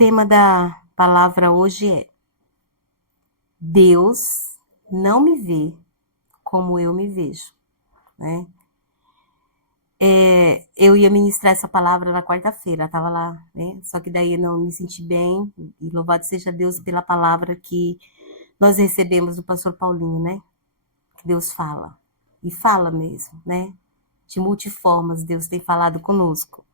tema da palavra hoje é: Deus não me vê como eu me vejo, né? Eu ia ministrar essa palavra na quarta-feira, estava lá, né? Só que daí eu não me senti bem, e louvado seja Deus pela palavra que nós recebemos do pastor Paulinho, né? Que Deus fala, e fala mesmo, né? De multiformas, Deus tem falado conosco.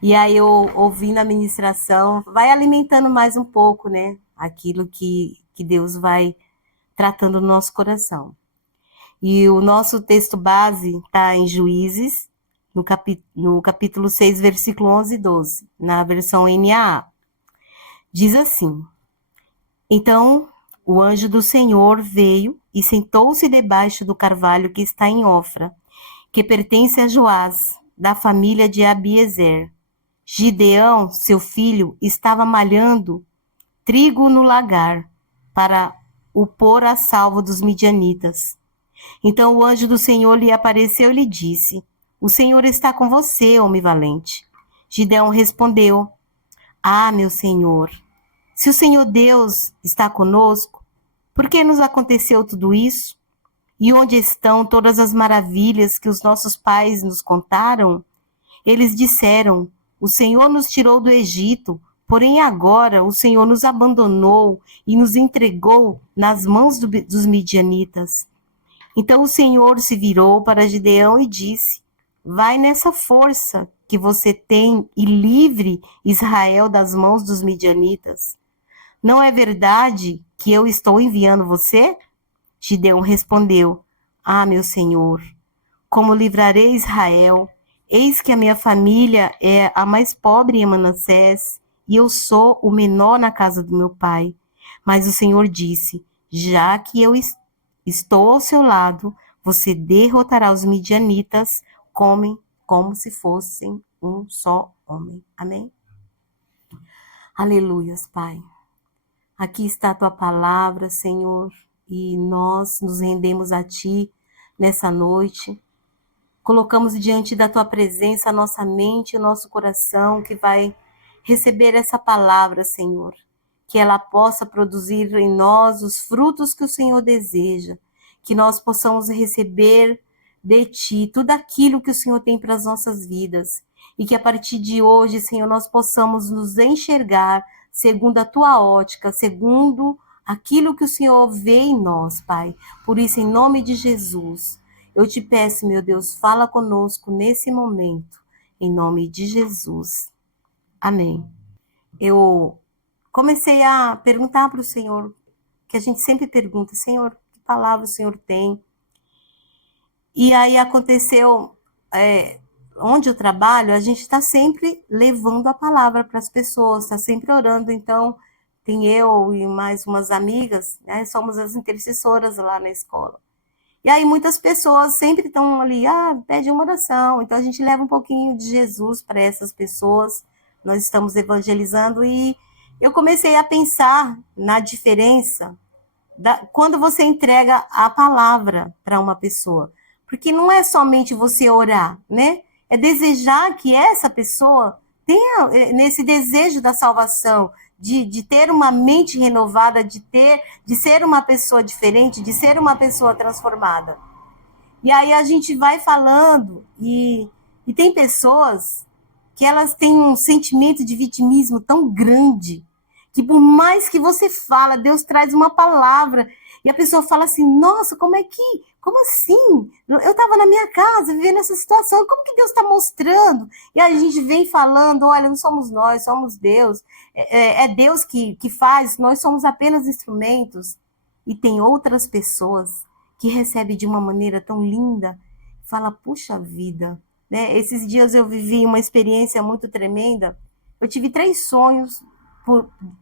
E aí eu ouvindo a ministração, vai alimentando mais um pouco, né? Aquilo que Deus vai tratando no nosso coração. E o nosso texto base está em Juízes, no capítulo 6, versículo 11 e 12, na versão NAA. Diz assim: Então o anjo do Senhor veio e sentou-se debaixo do carvalho que está em Ofra, que pertence a Joás, da família de Abiezer. Gideão, seu filho, estava malhando trigo no lagar para o pôr a salvo dos midianitas. Então o anjo do Senhor lhe apareceu e lhe disse: O Senhor está com você, homem valente. Gideão respondeu: Ah, meu Senhor, se o Senhor Deus está conosco, por que nos aconteceu tudo isso? E onde estão todas as maravilhas que os nossos pais nos contaram? Eles disseram: O Senhor nos tirou do Egito, porém agora o Senhor nos abandonou e nos entregou nas mãos dos midianitas. Então o Senhor se virou para Gideão e disse: Vai nessa força que você tem e livre Israel das mãos dos midianitas. Não é verdade que eu estou enviando você? Gideão respondeu: Ah, meu Senhor, como livrarei Israel? Eis que a minha família é a mais pobre em Manassés, e eu sou o menor na casa do meu pai. Mas o Senhor disse: Já que eu estou ao seu lado, você derrotará os midianitas como se fossem um só homem. Amém? Aleluias, Pai. Aqui está a tua palavra, Senhor, e nós nos rendemos a ti nessa noite. Colocamos diante da tua presença a nossa mente e o nosso coração que vai receber essa palavra, Senhor. Que ela possa produzir em nós os frutos que o Senhor deseja. Que nós possamos receber de ti tudo aquilo que o Senhor tem para as nossas vidas. E que a partir de hoje, Senhor, nós possamos nos enxergar segundo a tua ótica, segundo aquilo que o Senhor vê em nós, Pai. Por isso, em nome de Jesus, eu te peço, meu Deus, fala conosco nesse momento, em nome de Jesus. Amém. Eu comecei a perguntar para o Senhor, que a gente sempre pergunta: Senhor, que palavra o Senhor tem? E aí aconteceu, onde eu trabalho, a gente está sempre levando a palavra para as pessoas, está sempre orando. Então, tem eu e mais umas amigas, né, somos as intercessoras lá na escola. E aí muitas pessoas sempre estão ali, pede uma oração. Então a gente leva um pouquinho de Jesus para essas pessoas. Nós estamos evangelizando e eu comecei a pensar na diferença quando você entrega a palavra para uma pessoa. Porque não é somente você orar, né? É desejar que essa pessoa tenha nesse desejo da salvação, de ter uma mente renovada, de ser uma pessoa diferente, de ser uma pessoa transformada. E aí a gente vai falando e tem pessoas que elas têm um sentimento de vitimismo tão grande que por mais que você fala, Deus traz uma palavra e a pessoa fala assim: nossa, como assim? Eu estava na minha casa vivendo essa situação, como que Deus está mostrando? E aí a gente vem falando: olha, não somos nós, somos Deus, é Deus que faz, nós somos apenas instrumentos. E tem outras pessoas que recebem de uma maneira tão linda, fala: puxa vida, né? Esses dias eu vivi uma experiência muito tremenda. Eu tive 3 sonhos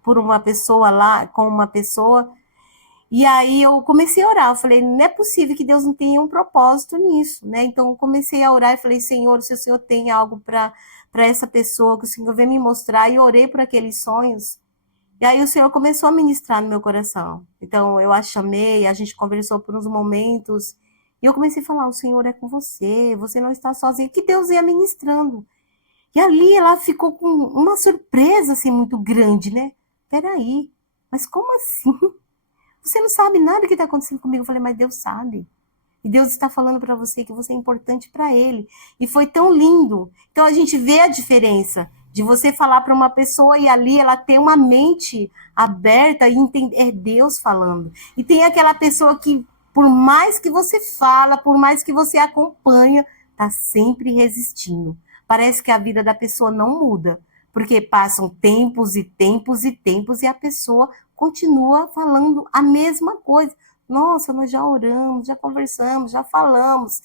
por uma pessoa lá, com uma pessoa, e aí eu comecei a orar. Eu falei: não é possível que Deus não tenha um propósito nisso, né? Então eu comecei a orar e falei: Senhor, se o Senhor tem algo para essa pessoa, que o Senhor vem me mostrar, e orei por aqueles sonhos. E aí o Senhor começou a ministrar no meu coração. Então eu a chamei, a gente conversou por uns momentos, e eu comecei a falar: o Senhor é com você, você não está sozinho, que Deus ia ministrando. E ali ela ficou com uma surpresa assim muito grande, né? Peraí, mas como assim? Você não sabe nada que está acontecendo comigo. Eu falei, mas Deus sabe. E Deus está falando para você que você é importante para Ele. E foi tão lindo. Então a gente vê a diferença de você falar para uma pessoa e ali ela tem uma mente aberta e entender, é Deus falando. E tem aquela pessoa que, por mais que você fala, por mais que você acompanha, está sempre resistindo. Parece que a vida da pessoa não muda, porque passam tempos e tempos e tempos e a pessoa continua falando a mesma coisa. Nossa, nós já oramos, já conversamos, já falamos.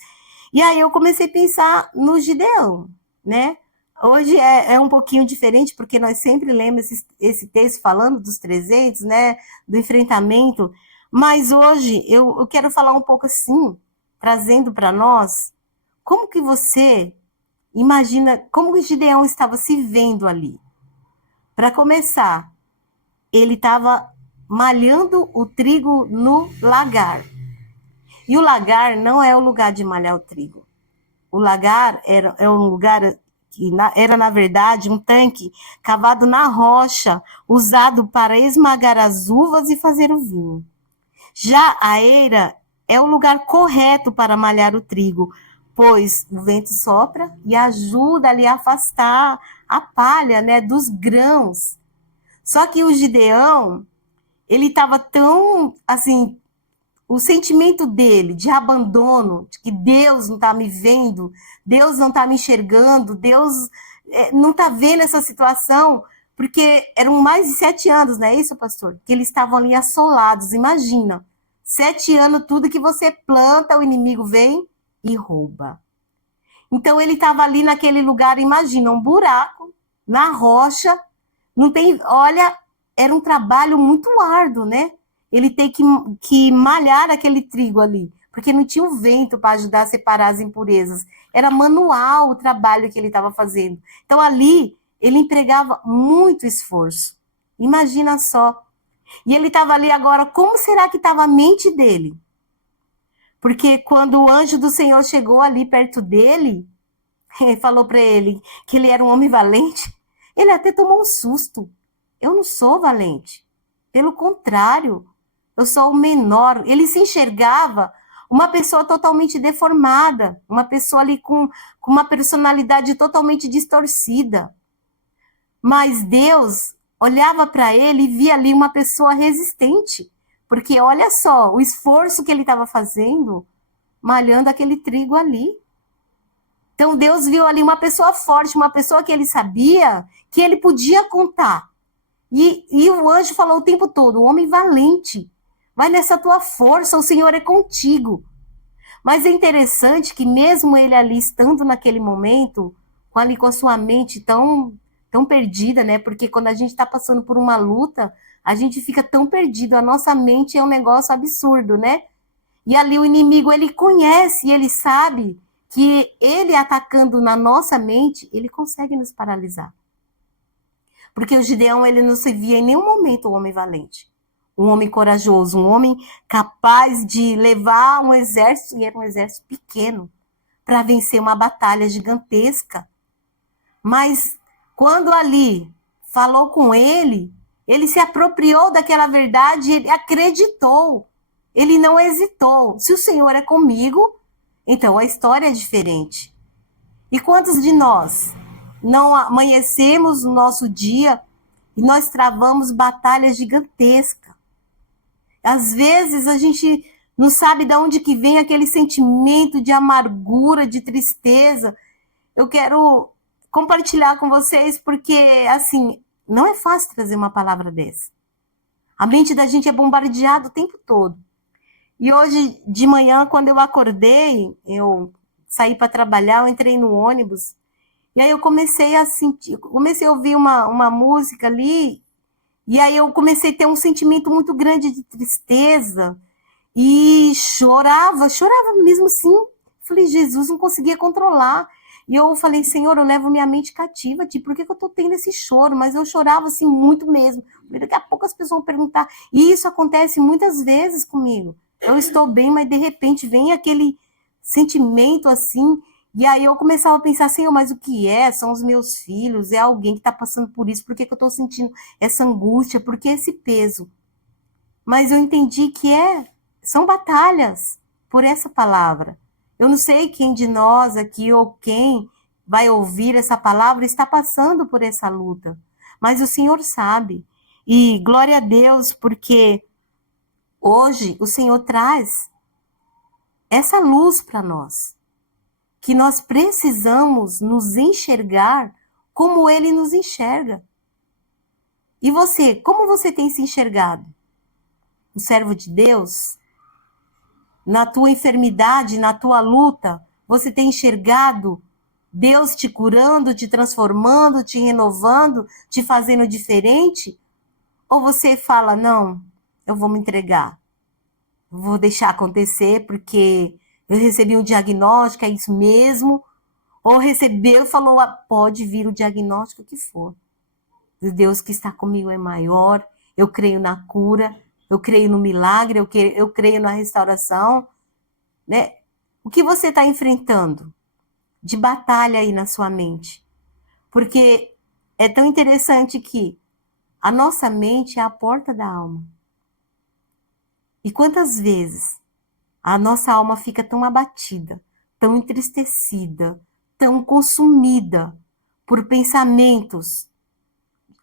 E aí eu comecei a pensar no Gideão, né? Hoje é um pouquinho diferente, porque nós sempre lemos esse texto falando dos 300, né? Do enfrentamento. Mas hoje eu quero falar um pouco assim, trazendo para nós, como que você imagina, como que Gideão estava se vendo ali? Para começar, ele estava malhando o trigo no lagar. E o lagar não é o lugar de malhar o trigo. O lagar é um lugar que era, na verdade, um tanque cavado na rocha, usado para esmagar as uvas e fazer o vinho. Já a eira é o lugar correto para malhar o trigo, pois o vento sopra e ajuda ali a afastar a palha, né, dos grãos. Só que o Gideão, ele estava tão, assim, o sentimento dele de abandono, de que Deus não está me vendo, Deus não está me enxergando, Deus não está vendo essa situação, porque eram mais de 7 anos, não é isso, pastor? Que eles estavam ali assolados, imagina. 7 anos, tudo que você planta, o inimigo vem e rouba. Então ele estava ali naquele lugar, imagina, um buraco, na rocha, não tem, olha, era um trabalho muito árduo, né? Ele tem que malhar aquele trigo ali, porque não tinha o vento para ajudar a separar as impurezas. Era manual o trabalho que ele estava fazendo. Então ali ele empregava muito esforço. Imagina só. E ele estava ali agora, como será que estava a mente dele? Porque quando o anjo do Senhor chegou ali perto dele, falou para ele que ele era um homem valente, ele até tomou um susto. Eu não sou valente. Pelo contrário, eu sou o menor. Ele se enxergava uma pessoa totalmente deformada, uma pessoa ali com uma personalidade totalmente distorcida. Mas Deus olhava para ele e via ali uma pessoa resistente. Porque olha só, o esforço que ele estava fazendo, malhando aquele trigo ali. Então Deus viu ali uma pessoa forte, uma pessoa que ele sabia que ele podia contar. E o anjo falou o tempo todo, homem valente, vai nessa tua força, o Senhor é contigo. Mas é interessante que mesmo ele ali estando naquele momento, ali com a sua mente tão perdida, né? Porque quando a gente está passando por uma luta, a gente fica tão perdido, a nossa mente é um negócio absurdo, né? E ali o inimigo, ele conhece, ele sabe que ele atacando na nossa mente, ele consegue nos paralisar. Porque o Gideão, ele não se via em nenhum momento um homem valente, um homem corajoso, um homem capaz de levar um exército, e era um exército pequeno, para vencer uma batalha gigantesca. Mas quando ali falou com ele, ele se apropriou daquela verdade, ele acreditou, ele não hesitou. Se o Senhor é comigo, então a história é diferente. E quantos de nós não amanhecemos o nosso dia e nós travamos batalhas gigantescas? Às vezes a gente não sabe de onde que vem aquele sentimento de amargura, de tristeza. Eu quero compartilhar com vocês porque, assim, não é fácil trazer uma palavra dessa. A mente da gente é bombardeada o tempo todo. E hoje de manhã, quando eu acordei, eu saí para trabalhar, eu entrei no ônibus, e aí eu comecei a sentir, comecei a ouvir uma música ali, e aí eu comecei a ter um sentimento muito grande de tristeza, e chorava mesmo assim. Falei, Jesus, não conseguia controlar. E eu falei, Senhor, eu levo minha mente cativa a ti, por que eu tô tendo esse choro? Mas eu chorava assim muito mesmo. Daqui a pouco as pessoas vão perguntar, e isso acontece muitas vezes comigo. Eu estou bem, mas de repente vem aquele sentimento assim, E aí eu começava a pensar, Senhor, mas o que é? São os meus filhos? É alguém que está passando por isso? Por que que eu estou sentindo essa angústia? Por que esse peso? Mas eu entendi que são batalhas por essa palavra. Eu não sei quem de nós aqui ou quem vai ouvir essa palavra está passando por essa luta, mas o Senhor sabe. E glória a Deus, porque hoje o Senhor traz essa luz para nós, que nós precisamos nos enxergar como Ele nos enxerga. E você, como você tem se enxergado? Um servo de Deus? Na tua enfermidade, na tua luta, você tem enxergado Deus te curando, te transformando, te renovando, te fazendo diferente? Ou você fala, não, eu vou me entregar, vou deixar acontecer porque eu recebi um diagnóstico, é isso mesmo? Ou recebeu e falou, pode vir o diagnóstico que for. O Deus que está comigo é maior, eu creio na cura, eu creio no milagre, eu creio na restauração, né? O que você está enfrentando de batalha aí na sua mente? Porque é tão interessante que a nossa mente é a porta da alma. E quantas vezes a nossa alma fica tão abatida, tão entristecida, tão consumida por pensamentos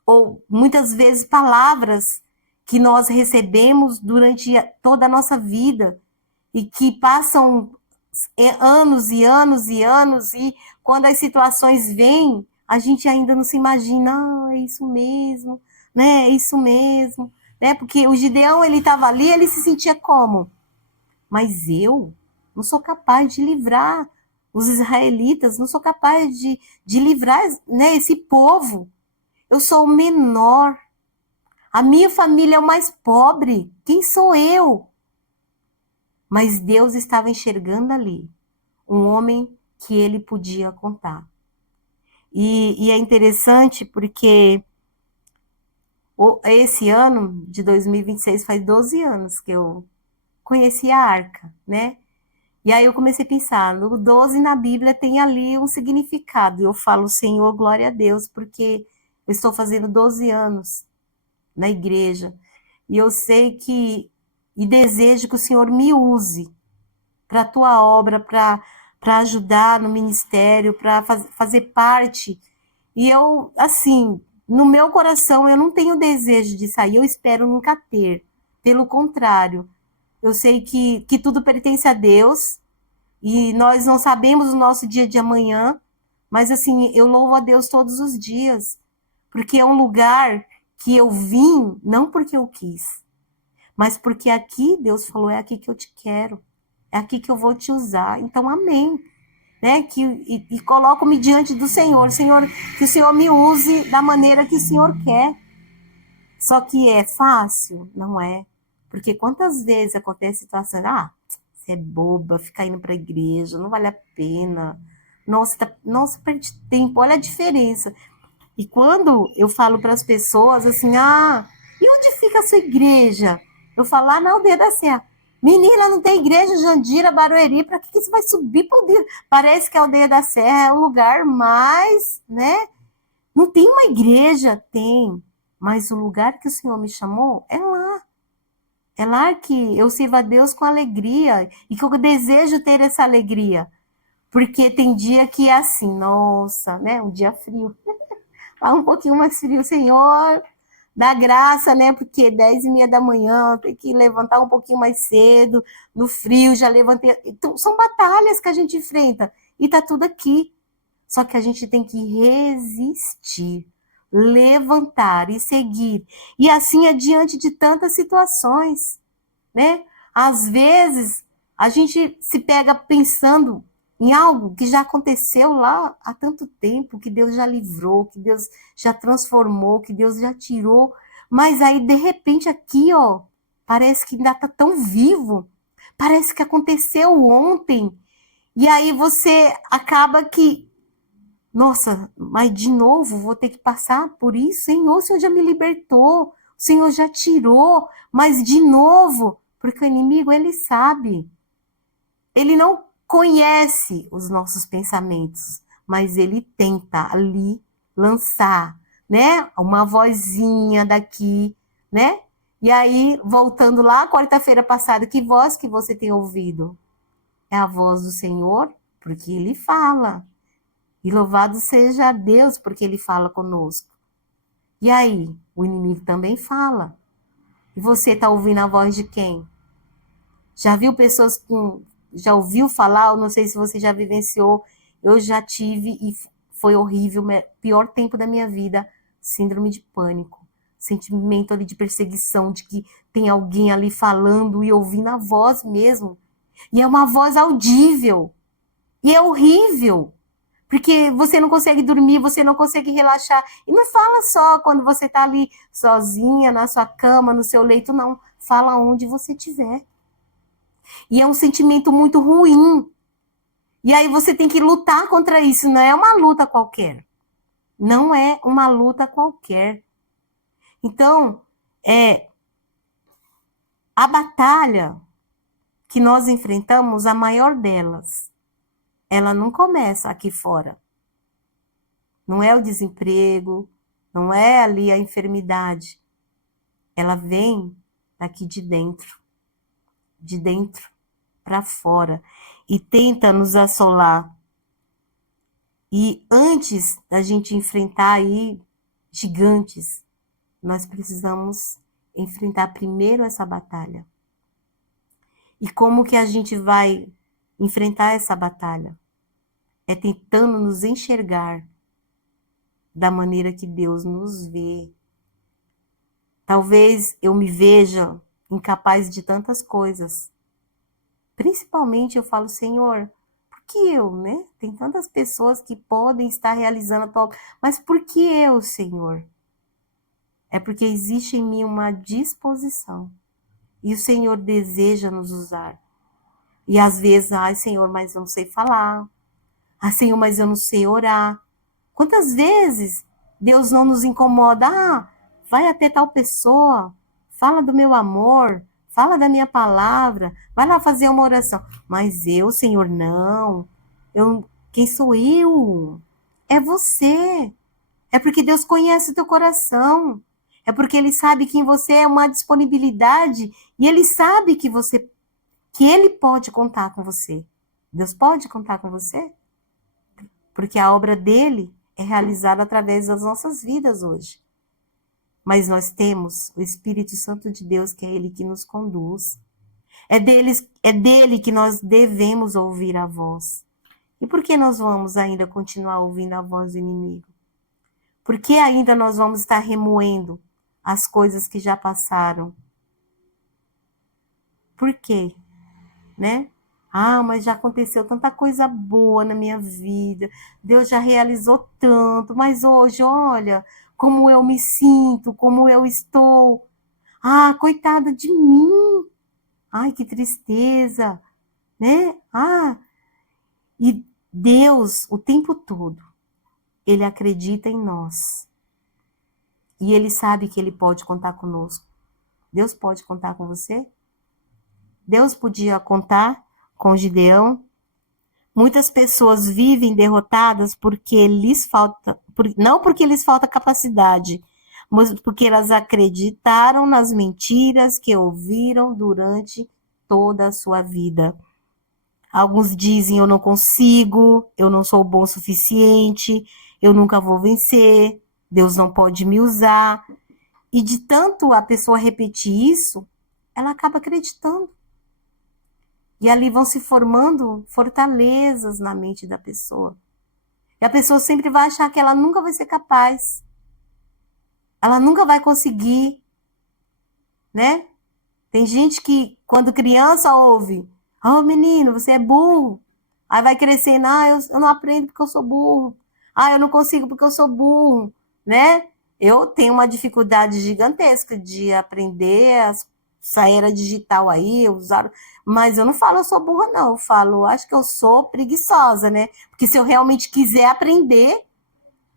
ou muitas vezes palavras que nós recebemos durante toda a nossa vida e que passam anos e anos e anos, e quando as situações vêm, a gente ainda não se imagina, é isso mesmo, né? É isso mesmo, né? Porque o Gideão, ele estava ali, ele se sentia como? Mas eu não sou capaz de livrar os israelitas, não sou capaz de livrar, né, esse povo. Eu sou o menor. A minha família é o mais pobre. Quem sou eu? Mas Deus estava enxergando ali um homem que ele podia contar. E é interessante porque esse ano de 2026 faz 12 anos que eu conheci a arca, né? E aí eu comecei a pensar, no 12 na Bíblia tem ali um significado. E eu falo, Senhor, glória a Deus, porque eu estou fazendo 12 anos na igreja. E eu sei e desejo que o Senhor me use para a tua obra, para ajudar no ministério, para fazer parte. E eu, assim, no meu coração, eu não tenho desejo de sair, eu espero nunca ter. Pelo contrário, eu sei que tudo pertence a Deus e nós não sabemos o nosso dia de amanhã, mas assim, eu louvo a Deus todos os dias, porque é um lugar que eu vim, não porque eu quis, mas porque aqui Deus falou, é aqui que eu te quero, é aqui que eu vou te usar. Então, amém. Né? E coloco-me diante do Senhor. Senhor, que o Senhor me use da maneira que o Senhor quer. Só que é fácil? Não é. Porque quantas vezes acontece situação, você é boba, ficar indo para a igreja, não vale a pena. Nossa, perde tempo, olha a diferença. E quando eu falo para as pessoas assim, e onde fica a sua igreja? Eu falo, lá na Aldeia da Serra. Menina, não tem igreja, Jandira, Barueri, para que você vai subir para Aldeia? Parece que a Aldeia da Serra é o lugar mais, né? Não tem uma igreja? Tem. Mas o lugar que o Senhor me chamou é lá. É lá que eu sirvo a Deus com alegria e que eu desejo ter essa alegria. Porque tem dia que é assim, nossa, né? Um dia frio. Tá um pouquinho mais frio, Senhor, dá graça, né? Porque 10:30 da manhã, tem que levantar um pouquinho mais cedo, no frio, já levantei. Então, são batalhas que a gente enfrenta, e tá tudo aqui. Só que a gente tem que resistir, levantar e seguir. E assim é diante de tantas situações, né? Às vezes, a gente se pega pensando em algo que já aconteceu lá há tanto tempo, que Deus já livrou, que Deus já transformou, que Deus já tirou, mas aí de repente aqui, ó, parece que ainda está tão vivo, parece que aconteceu ontem, e aí você acaba que, nossa, mas de novo vou ter que passar por isso? Senhor, o Senhor já me libertou, o Senhor já tirou, mas de novo, porque o inimigo, ele sabe, ele não conhece os nossos pensamentos, mas ele tenta ali lançar, né, uma vozinha daqui, né? E aí, voltando lá, quarta-feira passada, que voz que você tem ouvido? É a voz do Senhor, porque ele fala. E louvado seja Deus, porque ele fala conosco. E aí, o inimigo também fala. E você está ouvindo a voz de quem? Já viu pessoas com. Já ouviu falar? Eu não sei se você já vivenciou. Eu já tive e foi horrível, pior tempo da minha vida, síndrome de pânico. Sentimento ali de perseguição, de que tem alguém ali falando e ouvindo a voz mesmo. E é uma voz audível. E é horrível. Porque você não consegue dormir, você não consegue relaxar. E não fala só quando você está ali sozinha, na sua cama, no seu leito, não. Fala onde você estiver. E é um sentimento muito ruim. E aí você tem que lutar contra isso. Não é uma luta qualquer. Não é uma luta qualquer. Então, a batalha que nós enfrentamos, a maior delas, ela não começa aqui fora. Não é o desemprego, não é ali a enfermidade. Ela vem daqui de dentro para fora, e tenta nos assolar. E antes da gente enfrentar aí gigantes, nós precisamos enfrentar primeiro essa batalha. E como que a gente vai enfrentar essa batalha? É tentando nos enxergar da maneira que Deus nos vê. Talvez eu me veja incapaz de tantas coisas. Principalmente eu falo, Senhor, por que eu, né? Tem tantas pessoas que podem estar realizando a tua obra, mas por que eu, Senhor? É porque existe em mim uma disposição. E o Senhor deseja nos usar. E às vezes, ai, Senhor, mas eu não sei falar. Ah, Senhor, mas eu não sei orar. Quantas vezes Deus não nos incomoda? Ah, vai até tal pessoa, fala do meu amor, fala da minha palavra, vai lá fazer uma oração. Mas eu, Senhor, não. Quem sou eu? É você. É porque Deus conhece o teu coração. É porque Ele sabe que em você é uma disponibilidade e Ele sabe que Ele pode contar com você. Deus pode contar com você? Porque a obra dele é realizada através das nossas vidas hoje. Mas nós temos o Espírito Santo de Deus, que é ele que nos conduz. É dele que nós devemos ouvir a voz. E por que nós vamos ainda continuar ouvindo a voz do inimigo? Por que ainda nós vamos estar remoendo as coisas que já passaram? Por quê? Né? Ah, mas já aconteceu tanta coisa boa na minha vida. Deus já realizou tanto, mas hoje, olha, como eu me sinto, como eu estou. Ah, coitada de mim. Ai, que tristeza, né? Ah, e Deus, o tempo todo, ele acredita em nós. E ele sabe que ele pode contar conosco. Deus pode contar com você? Deus podia contar com Gideão. Muitas pessoas vivem derrotadas porque lhes falta, não porque lhes falta capacidade, mas porque elas acreditaram nas mentiras que ouviram durante toda a sua vida. Alguns dizem: eu não consigo, eu não sou bom o suficiente, eu nunca vou vencer, Deus não pode me usar. E de tanto a pessoa repetir isso, ela acaba acreditando. E ali vão se formando fortalezas na mente da pessoa. E a pessoa sempre vai achar que ela nunca vai ser capaz. Ela nunca vai conseguir, né? Tem gente que, quando criança, ouve: oh, menino, você é burro. Aí vai crescendo: ah, eu não aprendo porque eu sou burro. Ah, eu não consigo porque eu sou burro, né? Eu tenho uma dificuldade gigantesca de aprender essa era digital aí, usar, mas eu não falo eu sou burra, não. Eu falo, acho que eu sou preguiçosa, né? Porque se eu realmente quiser aprender,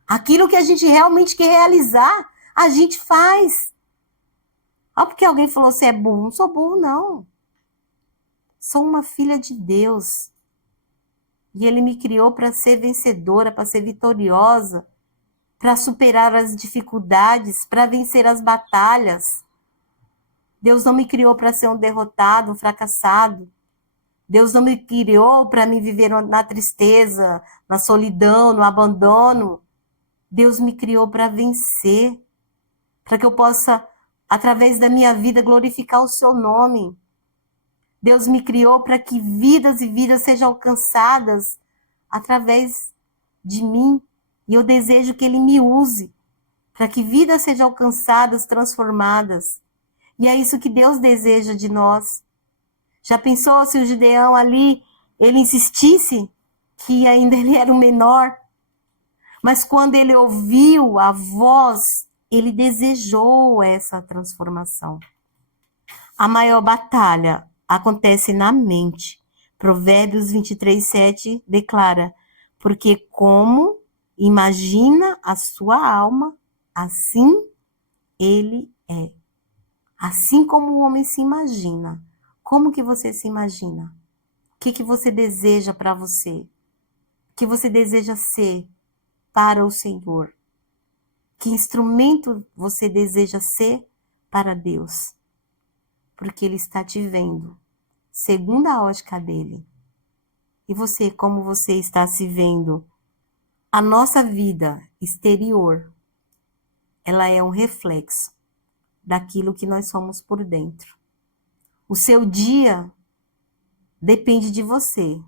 aquilo que a gente realmente quer realizar, a gente faz. Ah, porque alguém falou você é burro. Não sou burro, não. Sou uma filha de Deus. E Ele me criou para ser vencedora, para ser vitoriosa, para superar as dificuldades, para vencer as batalhas. Deus não me criou para ser um derrotado, um fracassado. Deus não me criou para me viver na tristeza, na solidão, no abandono. Deus me criou para vencer, para que eu possa, através da minha vida, glorificar o seu nome. Deus me criou para que vidas e vidas sejam alcançadas através de mim. E eu desejo que Ele me use para que vidas sejam alcançadas, transformadas. E é isso que Deus deseja de nós. Já pensou se o Gideão ali, ele insistisse que ainda ele era o menor, mas quando ele ouviu a voz, ele desejou essa transformação. A maior batalha acontece na mente. Provérbios 23:7 declara: porque como imagina a sua alma, assim ele é. Assim como o homem se imagina. Como que você se imagina? O que você deseja para você? O que você deseja ser para o Senhor? Que instrumento você deseja ser para Deus? Porque Ele está te vendo, segundo a ótica dele. E você, como você está se vendo? A nossa vida exterior, ela é um reflexo daquilo que nós somos por dentro. O seu dia depende de você,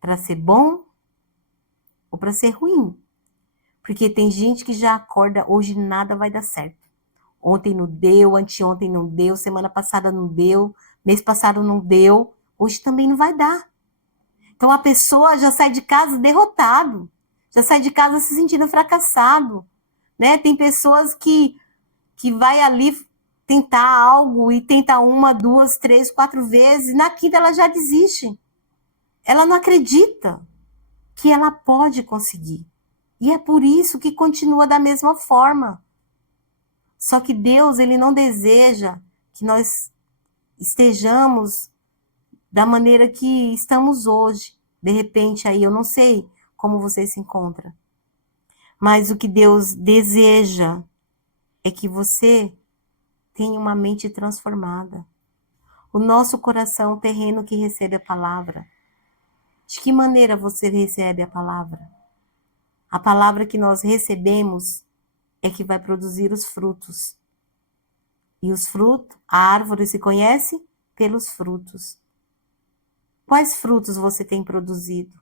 para ser bom ou para ser ruim. Porque tem gente que já acorda, hoje nada vai dar certo. Ontem não deu, anteontem não deu, semana passada não deu, mês passado não deu, hoje também não vai dar. Então a pessoa já sai de casa derrotado, já sai de casa se sentindo fracassado, né? Tem pessoas que vai ali tentar algo e tenta uma, duas, três, quatro vezes, na quinta ela já desiste. Ela não acredita que ela pode conseguir. E é por isso que continua da mesma forma. Só que Deus, Ele não deseja que nós estejamos da maneira que estamos hoje. De repente, aí eu não sei como você se encontra. Mas o que Deus deseja é que você tenha uma mente transformada. O nosso coração é um terreno que recebe a palavra. De que maneira você recebe a palavra? A palavra que nós recebemos é que vai produzir os frutos. E os frutos, a árvore se conhece pelos frutos. Quais frutos você tem produzido?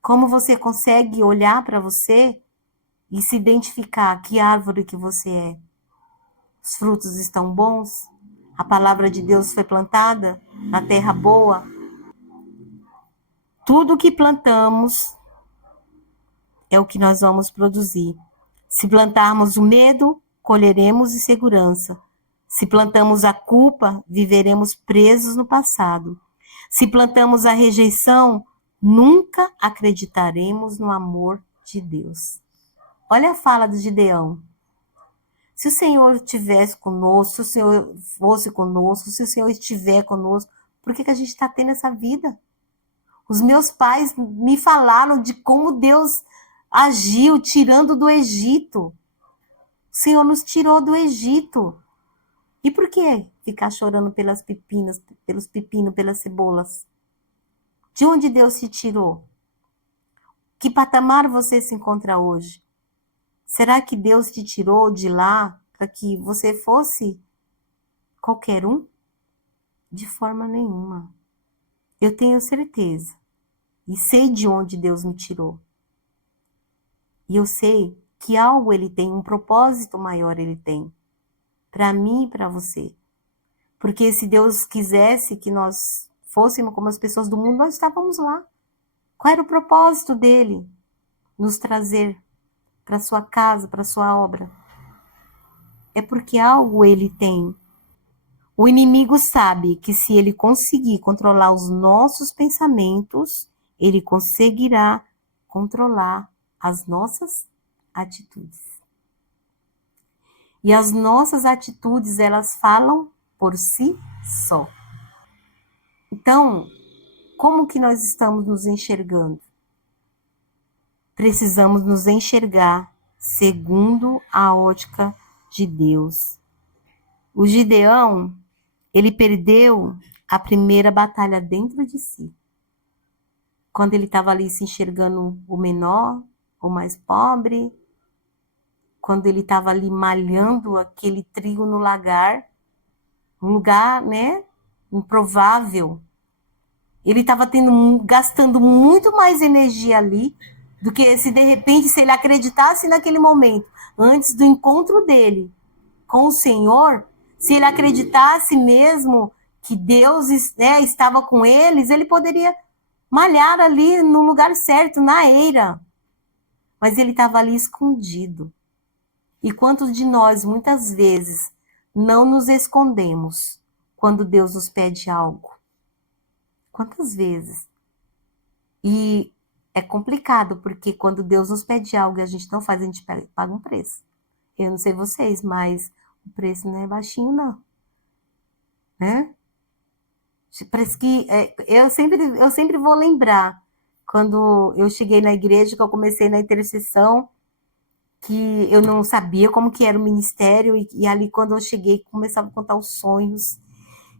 Como você consegue olhar para você e se identificar que árvore que você é? Os frutos estão bons? A palavra de Deus foi plantada na terra boa? Tudo que plantamos é o que nós vamos produzir. Se plantarmos o medo, colheremos insegurança. Se plantamos a culpa, viveremos presos no passado. Se plantamos a rejeição, nunca acreditaremos no amor de Deus. Olha a fala do Gideão. Se o Senhor estivesse conosco, se o Senhor fosse conosco, se o Senhor estiver conosco, por que a gente está tendo essa vida? Os meus pais me falaram de como Deus agiu tirando do Egito. O Senhor nos tirou do Egito. E por que ficar chorando pelos pepinos, pelas cebolas? De onde Deus te tirou? Que patamar você se encontra hoje? Será que Deus te tirou de lá para que você fosse qualquer um? De forma nenhuma. Eu tenho certeza. E sei de onde Deus me tirou. E eu sei que algo Ele tem, um propósito maior Ele tem. Para mim e para você. Porque se Deus quisesse que nós fôssemos como as pessoas do mundo, nós estávamos lá. Qual era o propósito dele? Nos trazer para sua casa, para sua obra. É porque algo ele tem. O inimigo sabe que se ele conseguir controlar os nossos pensamentos, ele conseguirá controlar as nossas atitudes. E as nossas atitudes, elas falam por si só. Então, Como que nós estamos nos enxergando? Precisamos nos enxergar segundo a ótica de Deus. O Gideão, ele perdeu a primeira batalha dentro de si. Quando ele estava ali se enxergando o menor, o mais pobre, quando ele estava ali malhando aquele trigo no lagar, um lugar, né, improvável. Ele estava gastando muito mais energia ali do que se de repente, se ele acreditasse naquele momento, antes do encontro dele com o Senhor, se ele acreditasse mesmo que Deus, né, estava com eles, ele poderia malhar ali no lugar certo, na eira. Mas ele estava ali escondido. E quantos de nós, muitas vezes, não nos escondemos quando Deus nos pede algo? Quantas vezes? E é complicado, porque quando Deus nos pede algo e a gente não faz, a gente paga um preço. Eu não sei vocês, mas o preço não é baixinho, não. Né? Parece que eu sempre vou lembrar quando eu cheguei na igreja, que eu comecei na intercessão, que eu não sabia como que era o ministério, e ali quando eu cheguei, começava a contar os sonhos,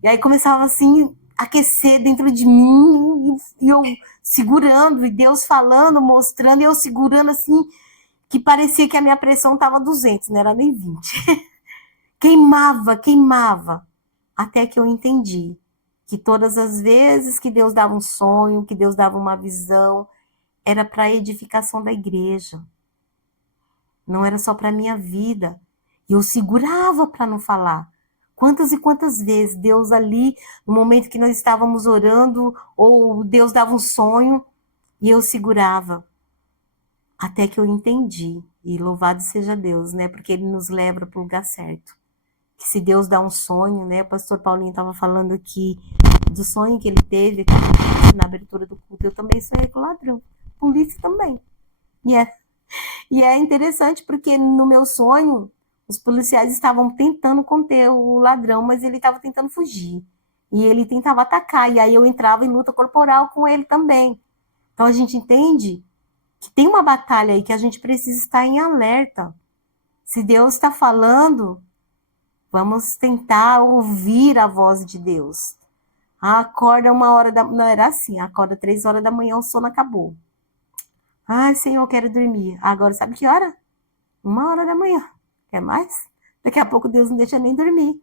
e aí começava assim, a aquecer dentro de mim, e eu segurando, e Deus falando, mostrando, e eu segurando assim, que parecia que a minha pressão estava 200, não era nem 20. Queimava, até que eu entendi que todas as vezes que Deus dava um sonho, que Deus dava uma visão, era para a edificação da igreja. Não era só para a minha vida. E eu segurava para não falar. Quantas e quantas vezes Deus ali, no momento que nós estávamos orando, ou Deus dava um sonho, e eu segurava. Até que eu entendi. E louvado seja Deus, né? Porque Ele nos leva para o lugar certo. Que se Deus dá um sonho, né? O pastor Paulinho estava falando aqui do sonho que ele teve na abertura do culto. Eu também sonhei com ladrão. Polícia também. E é interessante porque no meu sonho, os policiais estavam tentando conter o ladrão, mas ele estava tentando fugir. E ele tentava atacar, e aí eu entrava em luta corporal com ele também. Então a gente entende que tem uma batalha aí que a gente precisa estar em alerta. Se Deus está falando, vamos tentar ouvir a voz de Deus. Acorda 1 hora da... Não era assim, acorda 3 horas da manhã, o sono acabou. Ai, Senhor, eu quero dormir. Agora, sabe que hora? 1 hora da manhã. Quer mais? Daqui a pouco Deus não deixa nem dormir.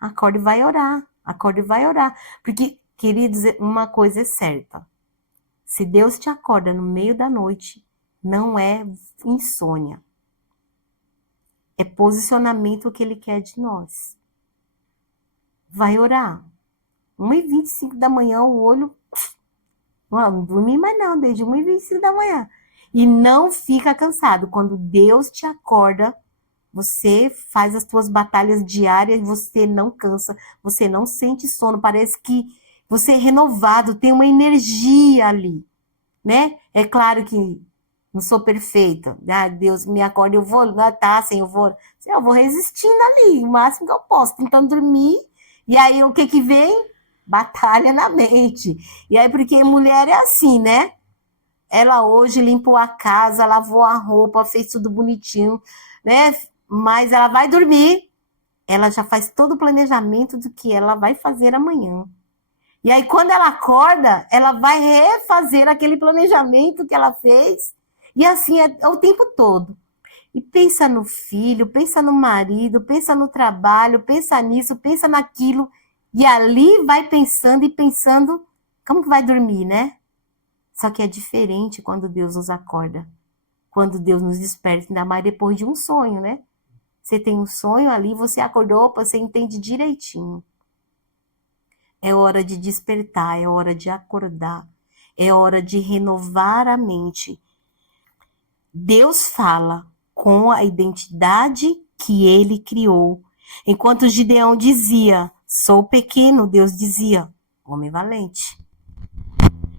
Acorde e vai orar. Acorde e vai orar. Porque, queridos, uma coisa é certa. Se Deus te acorda no meio da noite, não é insônia. É posicionamento que Ele quer de nós. Vai orar. 1h25 da manhã, o olho... Não dormi mais não, desde 1h25 da manhã. E não fica cansado. Quando Deus te acorda, você faz as suas batalhas diárias e você não cansa, você não sente sono, parece que você é renovado, tem uma energia ali, né? É claro que não sou perfeita. Deus me acorda, eu vou, eu vou resistindo ali, o máximo que eu posso, tentando dormir. E aí o que vem? Batalha na mente. E aí porque mulher é assim, né? Ela hoje limpou a casa, lavou a roupa, fez tudo bonitinho, né? Mas ela vai dormir, ela já faz todo o planejamento do que ela vai fazer amanhã. E aí, quando ela acorda, ela vai refazer aquele planejamento que ela fez. E assim é o tempo todo. E pensa no filho, pensa no marido, pensa no trabalho, pensa nisso, pensa naquilo. E ali vai pensando e pensando, como que vai dormir, né? Só que é diferente quando Deus nos acorda. Quando Deus nos desperta, ainda mais depois de um sonho, né? Você tem um sonho ali, você acordou, você entende direitinho. É hora de despertar, é hora de acordar, é hora de renovar a mente. Deus fala com a identidade que ele criou. Enquanto Gideão dizia, sou pequeno, Deus dizia, homem valente.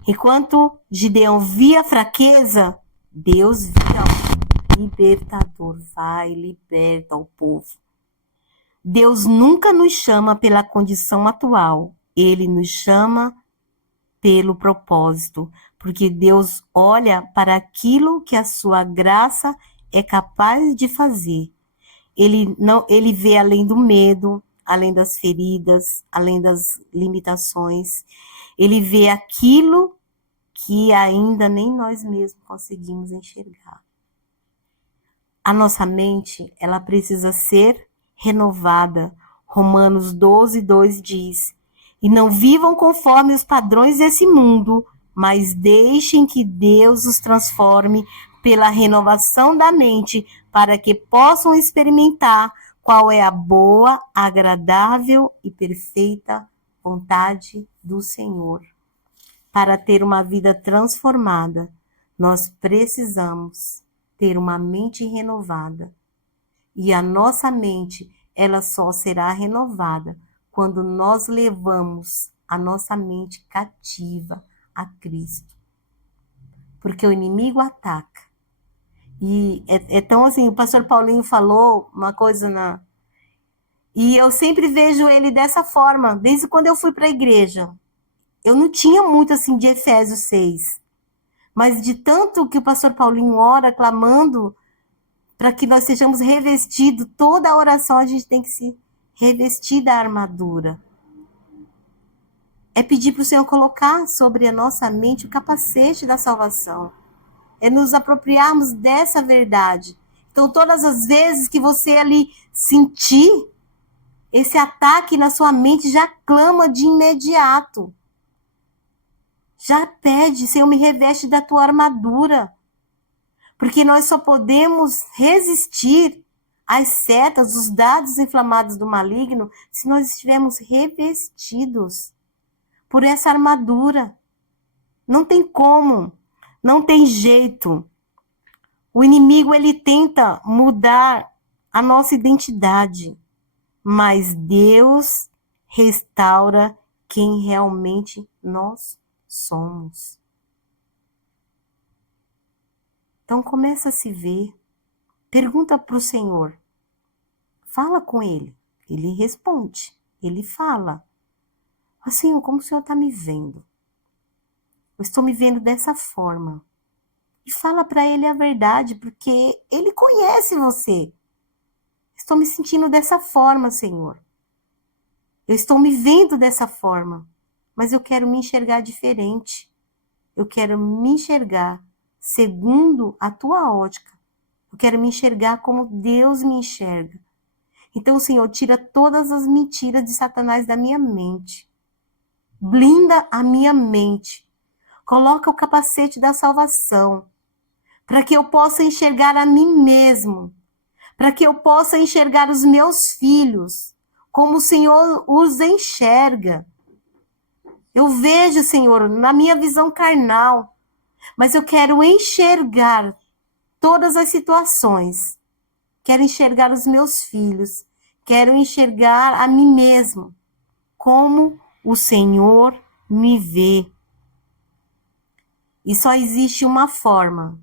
Enquanto Gideão via fraqueza, Deus via o libertador. Vai, liberta o povo. Deus nunca nos chama pela condição atual. Ele nos chama pelo propósito, porque Deus olha para aquilo que a sua graça é capaz de fazer. Ele vê além do medo, além das feridas, além das limitações. Ele vê aquilo que ainda nem nós mesmos conseguimos enxergar. A nossa mente, ela precisa ser renovada. Romanos 12:2 diz: e não vivam conforme os padrões desse mundo, mas deixem que Deus os transforme pela renovação da mente, para que possam experimentar qual é a boa, agradável e perfeita vontade do Senhor. Para ter uma vida transformada, nós precisamos ter uma mente renovada. E a nossa mente, ela só será renovada quando nós levamos a nossa mente cativa a Cristo. Porque o inimigo ataca. E é tão assim, o pastor Paulinho falou uma coisa E eu sempre vejo ele dessa forma, desde quando eu fui para a igreja. Eu não tinha muito assim de Efésios 6. Mas de tanto que o pastor Paulinho ora, clamando, para que nós sejamos revestidos, toda a oração a gente tem que se revestir da armadura. É pedir para o Senhor colocar sobre a nossa mente o capacete da salvação. É nos apropriarmos dessa verdade. Então, todas as vezes que você ali sentir esse ataque na sua mente, já clama de imediato. Já pede, Senhor, me reveste da tua armadura. Porque nós só podemos resistir às setas, os dardos inflamados do maligno, se nós estivermos revestidos por essa armadura. Não tem como, não tem jeito. O inimigo, ele tenta mudar a nossa identidade, mas Deus restaura quem realmente nós somos. Então começa a se ver, pergunta para o Senhor, fala com Ele, Ele responde, Ele fala. Assim, como o Senhor está me vendo? Eu estou me vendo dessa forma. E fala para Ele a verdade, porque Ele conhece você. Estou me sentindo dessa forma, Senhor. Eu estou me vendo dessa forma, mas eu quero me enxergar diferente. Eu quero me enxergar segundo a tua ótica. Eu quero me enxergar como Deus me enxerga. Então, Senhor, tira todas as mentiras de Satanás da minha mente. Blinda a minha mente. Coloca o capacete da salvação. Para que eu possa enxergar a mim mesmo. Para que eu possa enxergar os meus filhos. Como o Senhor os enxerga. Eu vejo, Senhor, na minha visão carnal. Mas eu quero enxergar todas as situações. Quero enxergar os meus filhos. Quero enxergar a mim mesmo. Como o Senhor me vê. E só existe uma forma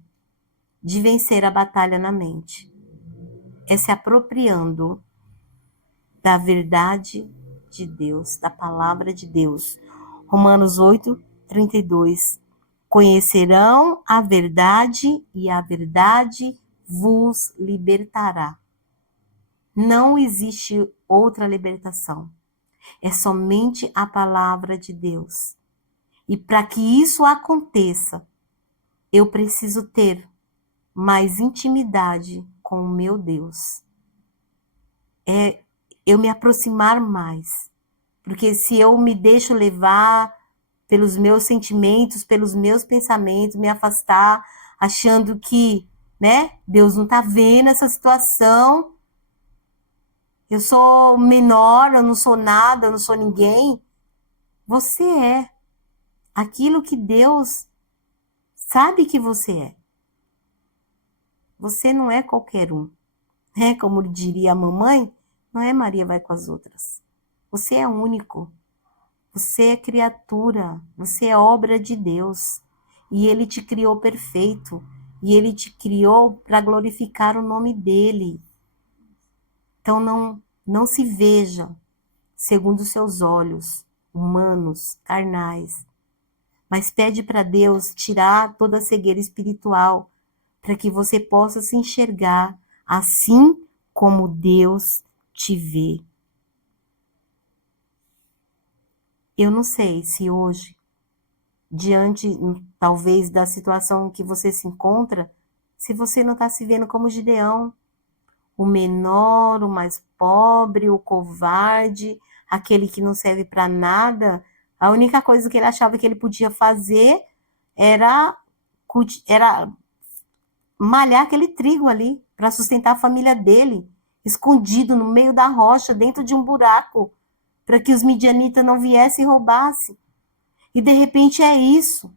de vencer a batalha na mente. É se apropriando da verdade de Deus, da palavra de Deus. Romanos 8:32. Conhecerão a verdade e a verdade vos libertará. Não existe outra libertação. É somente a palavra de Deus. E para que isso aconteça, eu preciso ter mais intimidade com o meu Deus. É eu me aproximar mais. Porque se eu me deixo levar pelos meus sentimentos, pelos meus pensamentos, me afastar, achando que, Deus não está vendo essa situação, eu sou menor, eu não sou nada, eu não sou ninguém. Você é aquilo que Deus sabe que você é. Você não é qualquer um. Como diria a mamãe, não é Maria vai com as outras. Você é único. Você é criatura. Você é obra de Deus. E Ele te criou perfeito. E Ele te criou para glorificar o nome dEle. Então não se veja segundo os seus olhos humanos, carnais. mas pede para Deus tirar toda a cegueira espiritual, para que você possa se enxergar assim como Deus te vê. Eu não sei se hoje, diante talvez da situação que você se encontra, se você não está se vendo como Gideão, o menor, o mais pobre, o covarde, aquele que não serve para nada. A única coisa que ele achava que ele podia fazer era malhar aquele trigo ali para sustentar a família dele, escondido no meio da rocha, dentro de um buraco, para que os midianitas não viessem e roubassem. E de repente é isso.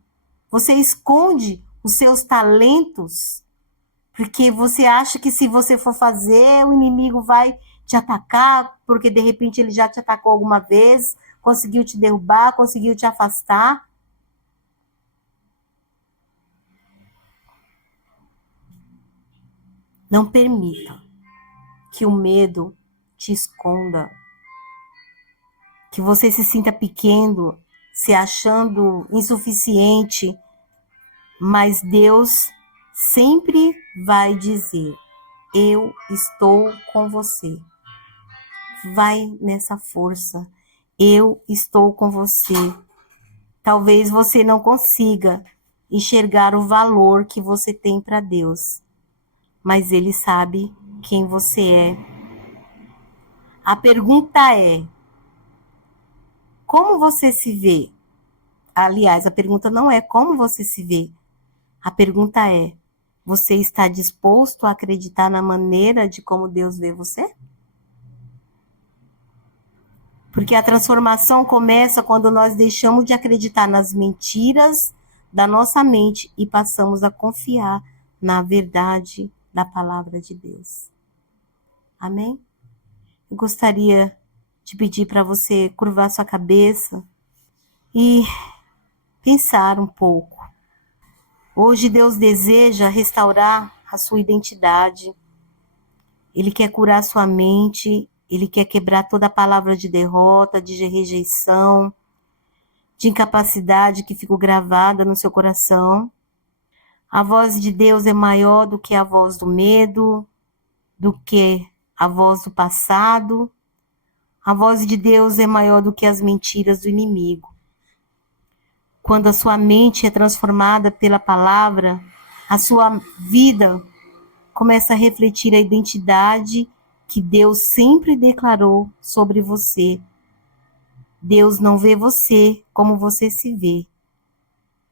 Você esconde os seus talentos, porque você acha que se você for fazer, o inimigo vai te atacar, porque de repente ele já te atacou alguma vez, conseguiu te derrubar, conseguiu te afastar. Não permita que o medo te esconda, que você se sinta pequeno, se achando insuficiente, mas Deus sempre vai dizer: eu estou com você. Vai nessa força. Eu estou com você. Talvez você não consiga enxergar o valor que você tem para Deus, mas Ele sabe quem você é. A pergunta é: como você se vê? Aliás, a pergunta não é como você se vê. A pergunta é: você está disposto a acreditar na maneira de como Deus vê você? Porque a transformação começa quando nós deixamos de acreditar nas mentiras da nossa mente e passamos a confiar na verdade da palavra de Deus. Amém? Eu gostaria de pedir para você curvar sua cabeça e pensar um pouco. Hoje Deus deseja restaurar a sua identidade. Ele quer curar sua mente, Ele quer quebrar toda a palavra de derrota, de rejeição, de incapacidade que ficou gravada no seu coração. A voz de Deus é maior do que a voz do medo, do que a voz do passado. A voz de Deus é maior do que as mentiras do inimigo. Quando a sua mente é transformada pela palavra, a sua vida começa a refletir a identidade que Deus sempre declarou sobre você. Deus não vê você como você se vê.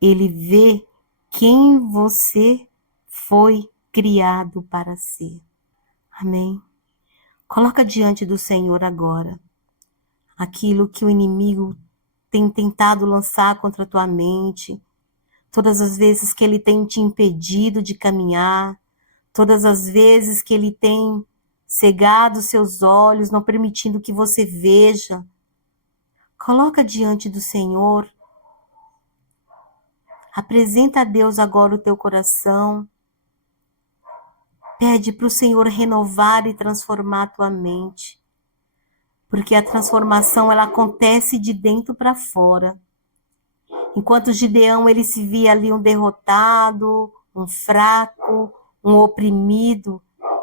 Ele vê quem você foi criado para ser. Amém? Coloca diante do Senhor agora aquilo que o inimigo tem tentado lançar contra a tua mente, todas as vezes que ele tem te impedido de caminhar, todas as vezes que ele tem cegado seus olhos, não permitindo que você veja. Coloca diante do Senhor. Apresenta a Deus agora o teu coração. Pede para o Senhor renovar e transformar a tua mente. Porque a transformação ela acontece de dentro para fora. Enquanto Gideão ele se via ali um derrotado, um fraco, um oprimido,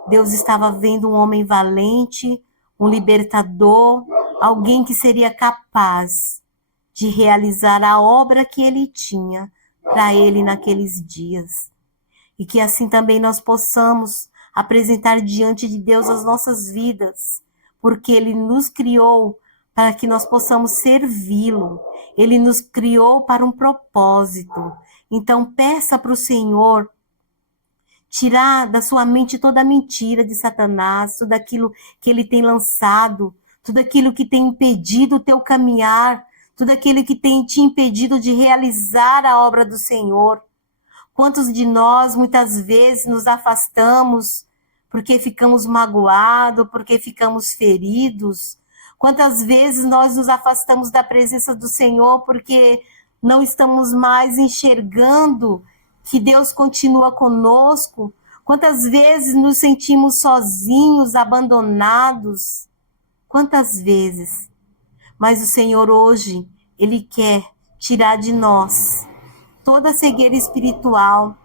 Deus estava vendo um homem valente, um libertador, alguém que seria capaz de realizar a obra que ele tinha para ele naqueles dias. E que assim também nós possamos apresentar diante de Deus as nossas vidas, porque Ele nos criou para que nós possamos servi-lo. Ele nos criou para um propósito. Então peça para o Senhor tirar da sua mente toda a mentira de Satanás, tudo aquilo que ele tem lançado, tudo aquilo que tem impedido o teu caminhar, tudo aquilo que tem te impedido de realizar a obra do Senhor. Quantos de nós muitas vezes nos afastamos porque ficamos magoados, porque ficamos feridos? Quantas vezes nós nos afastamos da presença do Senhor porque não estamos mais enxergando que Deus continua conosco? Quantas vezes nos sentimos sozinhos, abandonados? Quantas vezes? Mas o Senhor hoje, Ele quer tirar de nós toda cegueira espiritual,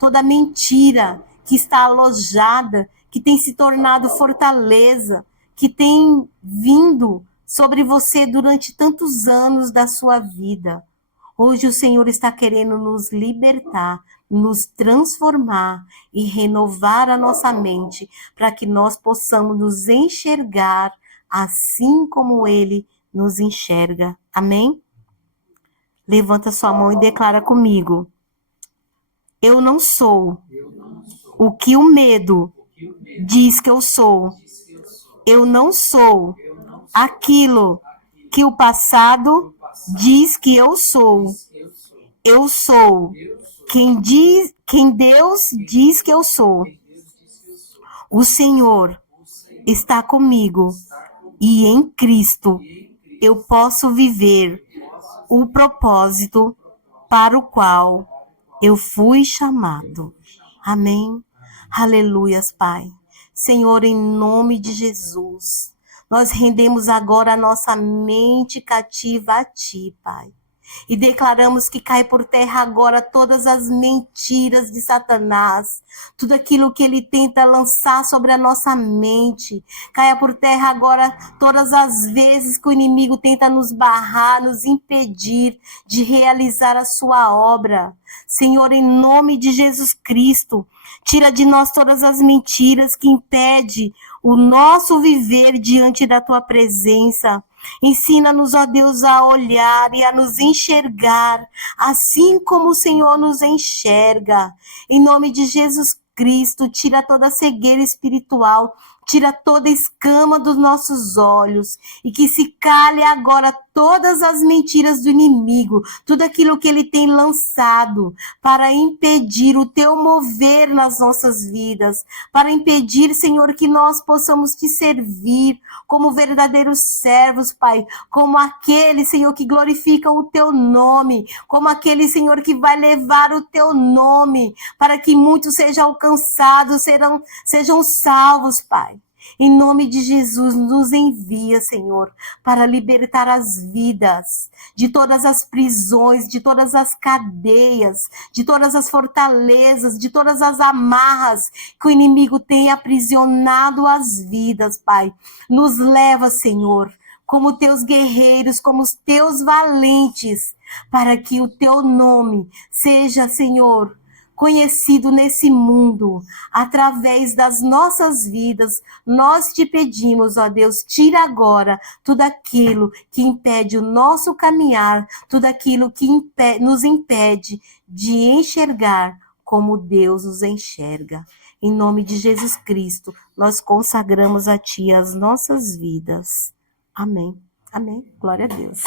toda mentira que está alojada, que tem se tornado fortaleza, que tem vindo sobre você durante tantos anos da sua vida. Hoje o Senhor está querendo nos libertar, nos transformar e renovar a nossa mente, para que nós possamos nos enxergar assim como Ele nos enxerga. Amém? Levanta sua mão e declara comigo: eu não sou o que o medo diz que eu sou. Eu não sou aquilo que o passado diz que eu sou. Eu sou quem Deus diz que eu sou. O Senhor está comigo e em Cristo eu posso viver o propósito para o qual eu fui chamado. Amém. Aleluias, Pai. Senhor, em nome de Jesus, nós rendemos agora a nossa mente cativa a Ti, Pai. E declaramos que cai por terra agora todas as mentiras de Satanás, tudo aquilo que ele tenta lançar sobre a nossa mente. Caia por terra agora todas as vezes que o inimigo tenta nos barrar, nos impedir de realizar a sua obra. Senhor, em nome de Jesus Cristo, tira de nós todas as mentiras que impedem o nosso viver diante da Tua presença. Ensina-nos, ó Deus, a olhar e a nos enxergar, assim como o Senhor nos enxerga. Em nome de Jesus Cristo, tira toda a cegueira espiritual, tira toda a escama dos nossos olhos, e que se cale agora todas as mentiras do inimigo, tudo aquilo que ele tem lançado para impedir o teu mover nas nossas vidas, para impedir, Senhor, que nós possamos te servir como verdadeiros servos, Pai, como aquele, Senhor, que glorifica o teu nome, como aquele, Senhor, que vai levar o teu nome, para que muitos sejam alcançados, sejam salvos, Pai. Em nome de Jesus, nos envia, Senhor, para libertar as vidas de todas as prisões, de todas as cadeias, de todas as fortalezas, de todas as amarras que o inimigo tem aprisionado as vidas, Pai. Nos leva, Senhor, como teus guerreiros, como os teus valentes, para que o teu nome seja, Senhor, conhecido nesse mundo, através das nossas vidas. Nós te pedimos, ó Deus, tira agora tudo aquilo que impede o nosso caminhar, tudo aquilo que nos impede de enxergar como Deus nos enxerga. Em nome de Jesus Cristo, nós consagramos a Ti as nossas vidas. Amém. Amém. Glória a Deus.